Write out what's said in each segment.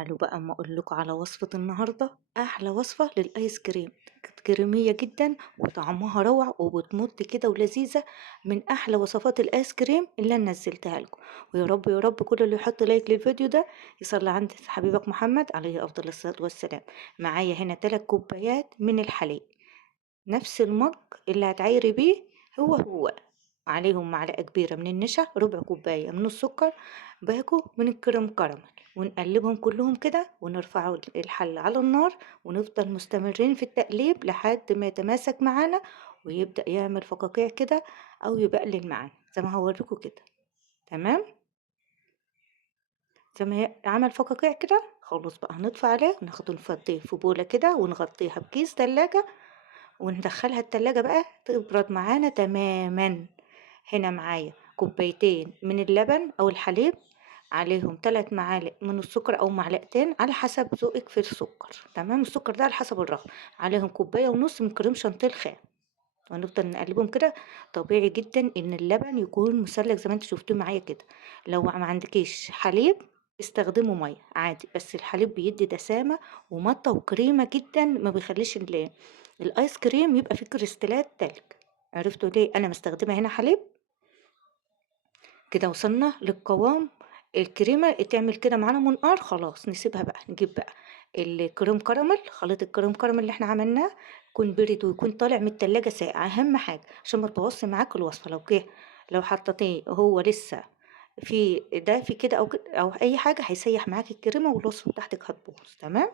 تعالوا بقى أما أقول لكم على وصفة النهاردة، أحلى وصفة للآيس كريم. كانت كريمية جدا وطعمها روعة وبتمط كده ولذيذة. من أحلى وصفات الآيس كريم اللي أنا نزلتها لكم. ويا رب يا رب كل اللي يحط لايك للفيديو ده يصلي عند حبيبك محمد عليه أفضل الصلاة والسلام. معايا هنا 3 كوبايات من الحليب، نفس المج اللي هتعايري بيه، هو عليهم معلقة كبيرة من النشا، ربع كوباية من السكر، باكو من الكريم كراميل. ونقلبهم كلهم كده ونرفعوا الحل على النار، ونفضل مستمرين في التقليب لحد ما يتماسك معانا ويبدأ يعمل فقاقيع كده أو يبقلل معانا زي ما هوريكم كده. تمام. زي ما عمل فقاقيع كده خلاص بقى هنطفي عليه وناخده نفضيه في بولة كده ونغطيها بكيس تلاجة وندخلها التلاجة بقى تبرد معانا تماما. هنا معايا كوبايتين من اللبن أو الحليب، عليهم 3 معالق من السكر أو معلقتين على حسب ذوقك في السكر. تمام، السكر ده على حسب الرغبة. عليهم كوباية ونص من كريم شانتيه الخام، ونفضل نقلبهم كده. طبيعي جدا ان اللبن يكون مسلك زي ما انت شفتوه معايا كده. لو ما عندكيش حليب استخدموا ميه عادي، بس الحليب بيدي دسامة ومطة وكريمة جدا، ما بيخليش الايس كريم يبقى فيه كريستالات تلج. عرفتوا ليه انا مستخدمة هنا حليب؟ كده وصلنا للقوام. الكريمة تعمل كده معانا منقار، خلاص نسيبها بقى. نجيب بقى الكريم كراميل، خليط الكريم كراميل اللي احنا عملناه يكون برد ويكون طالع من التلاجة ساقع، اهم حاجة عشان ما تبوظش معاك الوصفة. لو حطيتيه هو لسه في دافي كده او اي حاجة هيسيح معاك الكريمة والوصفة بتاعتك هتبوظ. تمام.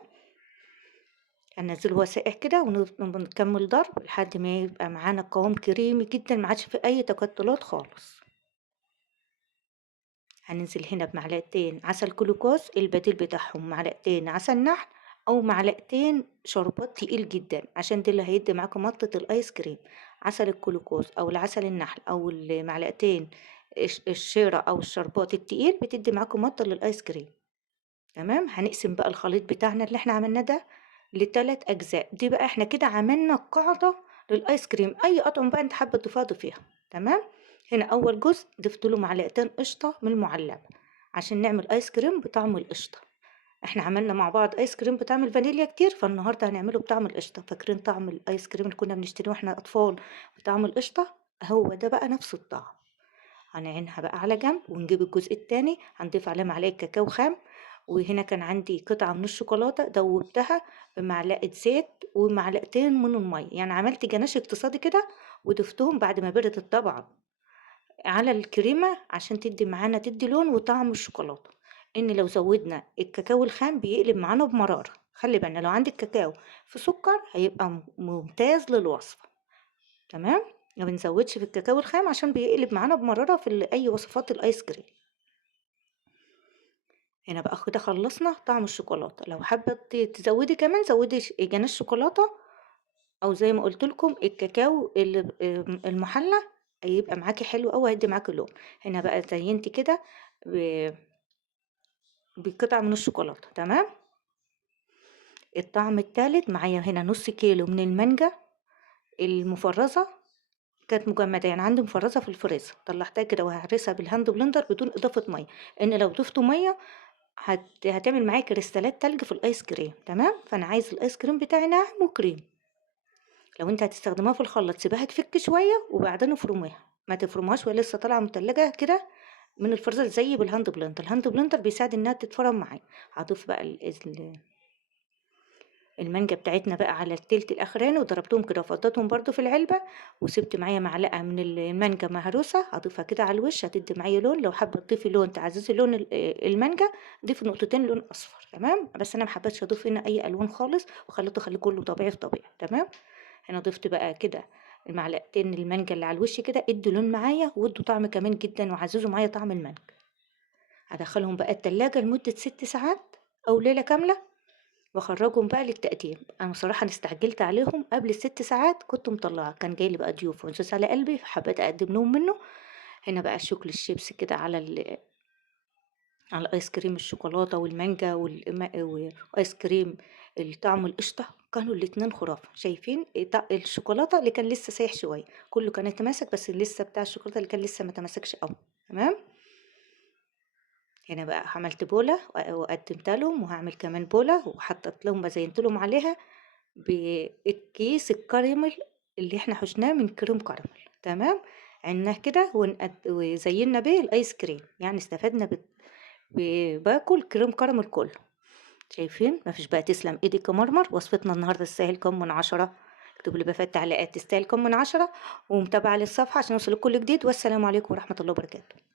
هننزله هو ساقع كده ونكمل ضرب لحد ما يبقى معانا قوام كريمي جدا، ما عادش فيه اي تكتلات خالص. هننزل هنا بمعلقتين عسل كلوكوز، البديل بتاعهم معلقتين عسل نحل او معلقتين شربات تقيل جدا، عشان ده اللي هيدي معاكم مطة الايس كريم. عسل الكلوكوز او العسل النحل او المعلقتين الشيرة او الشربات التقيل بتدي معاكم مطة للايس كريم. تمام. هنقسم بقى الخليط بتاعنا اللي احنا عملناه ده لتلات اجزاء. دي بقى احنا كده عملنا القاعدة للايس كريم، اي اطعم بقى انت حابة تضيفها ضيفيها. تمام. هنا اول جزء ضفت له معلقتين قشطة من المعلبة عشان نعمل ايس كريم بطعم القشطة. احنا عملنا مع بعض ايس كريم بطعم الفانيليا كتير، فالنهارده هنعمله بطعم القشطة. فاكرين طعم الايس كريم اللي كنا بنشتريه واحنا اطفال بطعم القشطة؟ هو ده بقى نفس الطعم. هنعينها بقى على جنب ونجيب الجزء التاني هنضيف عليه معلقة كاكاو خام. وهنا كان عندي قطعة من الشوكولاتة دوبتها بمعلقة زيت ومعلقتين من المية، يعني عملت جناش اقتصادي كده وضفتهم بعد ما بردت طبعا على الكريمة عشان تدي معانا تدي لون وطعم الشوكولاتة. ان لو زودنا الكاكاو الخام بيقلب معانا بمرارة، خلي بالنا لو عندك كاكاو في سكر هيبقى ممتاز للوصفة. تمام. ما بنزودش في الكاكاو الخام عشان بيقلب معانا بمرارة في اي وصفات الايس كريم. هنا بقى كده خلصنا طعم الشوكولاتة. لو حابة تزودي كمان زودي جناش شوكولاتة، او زي ما قلت لكم الكاكاو المحلى هيبقى معاكي حلو قوي، هيدي معاكي لون. هنا بقى زينتي كده ب- بقطع من الشوكولاتة. تمام. الطعم التالت معايا هنا نص كيلو من المانجا المفرزة، كانت مجمدة، يعني عندي مفرزة في الفريزر، طلعتها كده وههرسها بالهاند بلندر بدون إضافة مية. إن لو ضفتوا مية هتعمل معايا كريستالات تلج في الآيس كريم. تمام. فأنا عايز الآيس كريم بتاعي ناعم وكريم. لو انت هتستخدموها في الخلاط تسيبها تفك شوية وبعدين افرميها، ما تفرمهاش وهي لسه طالعة من التلاجة كده من الفريزر زي بالهاند بلندر. الهاند بلندر بيساعد انها تتفرم معايا. هضيف بقى المانجا بتاعتنا بقى على التلت الاخراني وضربتهم كده وفضيتهم برضو في العلبة، وسبت معايا معلقة من المانجا مهروسة هضيفها كده على الوش هتدي معايا لون. لو حابة تضيفي لون تعززي لون المانجا ضيفي نقطتين لون اصفر. تمام. بس انا محبتش اضيف هنا اي الوان خالص وخليته خليه كله طبيعي في طبيعي. تمام. أنا ضفت بقى كده المعلقتين المانجا اللي على الوش كده ادوا لون معايا وادوا طعم كمان جدا وعززوا معايا طعم المانجا. هدخلهم بقى التلاجة لمدة 6 ساعات أو ليلة كاملة واخرجهم بقى للتقديم. انا بصراحه أنا استعجلت عليهم قبل ال6 ساعات، كنت مطلعه كان جايلي بقى ضيوف وانسوس على قلبي فحبيت اقدم لهم منه. هنا بقى شكل الشيبس كده على ايس كريم الشوكولاته والمانجا وايس كريم الطعم القشطه، كانوا الاتنين خرافه. شايفين الشوكولاته اللي كان لسه سايح شويه كله كان يتماسك، بس لسه بتاع الشوكولاته اللي كان لسه ما تماسكش قوي. تمام. هنا بقى عملت بولة وقدمتها لهم، وهاعمل كمان بولة وحطيت لهم زينت لهم عليها بالكيس الكراميل اللي إحنا حُشناه من كريم كراميل، تمام، عِنّاه كده وزيّنّا بيه الآيس كريم، يعني استفدنا باكل كريم كراميل كُلّه، شايفين؟ ما فيش بقى تسلم إيدِك يا مرمر، وصفتنا النهارده تستاهل كام من 10؟ اكتبوا لي بقى في التعليقات تستاهل كام من 10، ومتابعة للصفحة عشان يوصلِك كل جديد، والسلام عليكم ورحمة الله وبركاته.